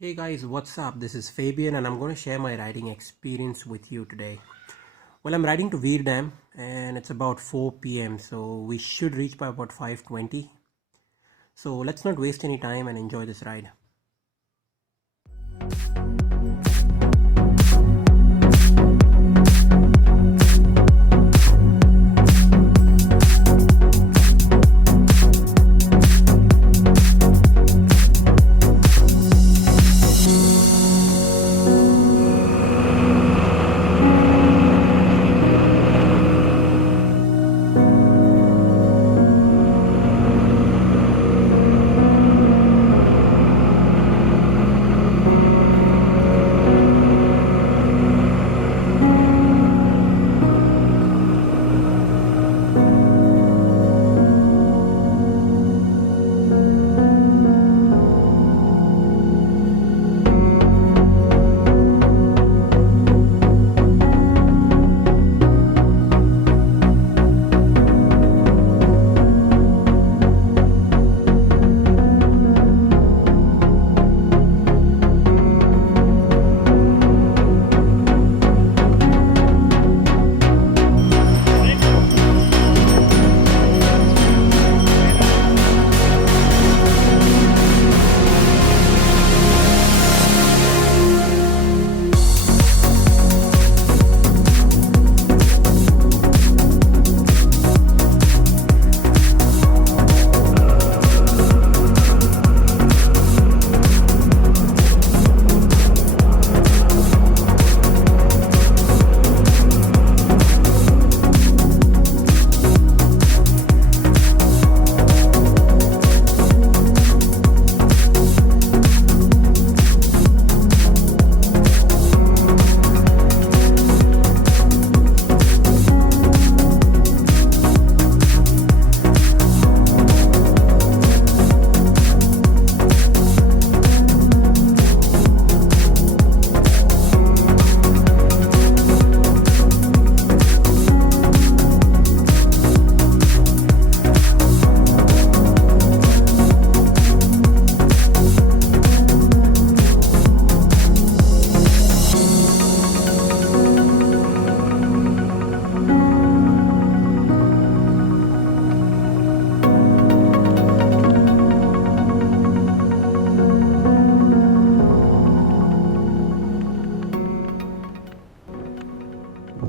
Hey guys, what's up? This is Fabian and I'm going to share my riding experience with you today. Well, I'm riding to Veer Dam and it's about 4 p.m. so we should reach by about 5:20. So let's not waste any time and enjoy this ride.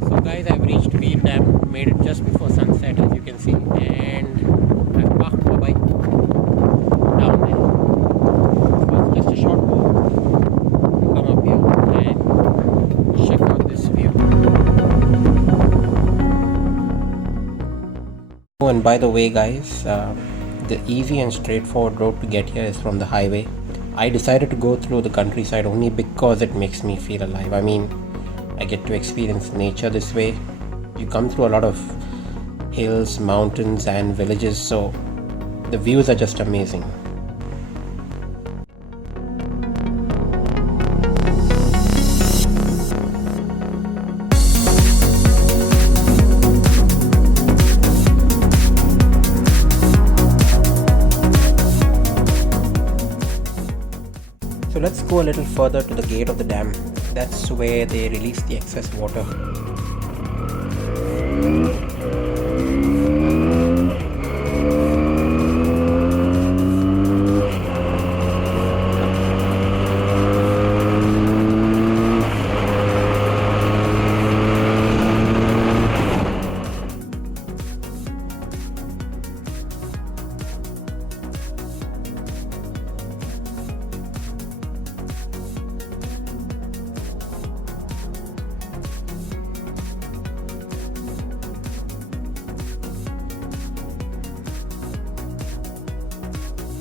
So guys, I've reached Veer Dam, made it just before sunset as you can see, and I've parked my bike down there. So it's just a short walk to come up here and check out this view. Oh, and by the way guys, the easy and straightforward road to get here is from the highway. I decided to go through the countryside only because it makes me feel alive. I mean, I get to experience nature this way. You come through a lot of hills, mountains and villages, so the views are just amazing. So let's go a little further to the gate of the dam. That's where they release the excess water.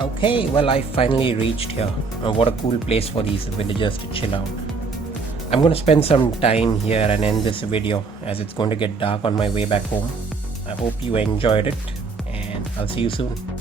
Okay, well I finally reached here. What a cool place for these villagers to chill out. I'm going to spend some time here and end this video as it's going to get dark on my way back home. I hope you enjoyed it and I'll see you soon.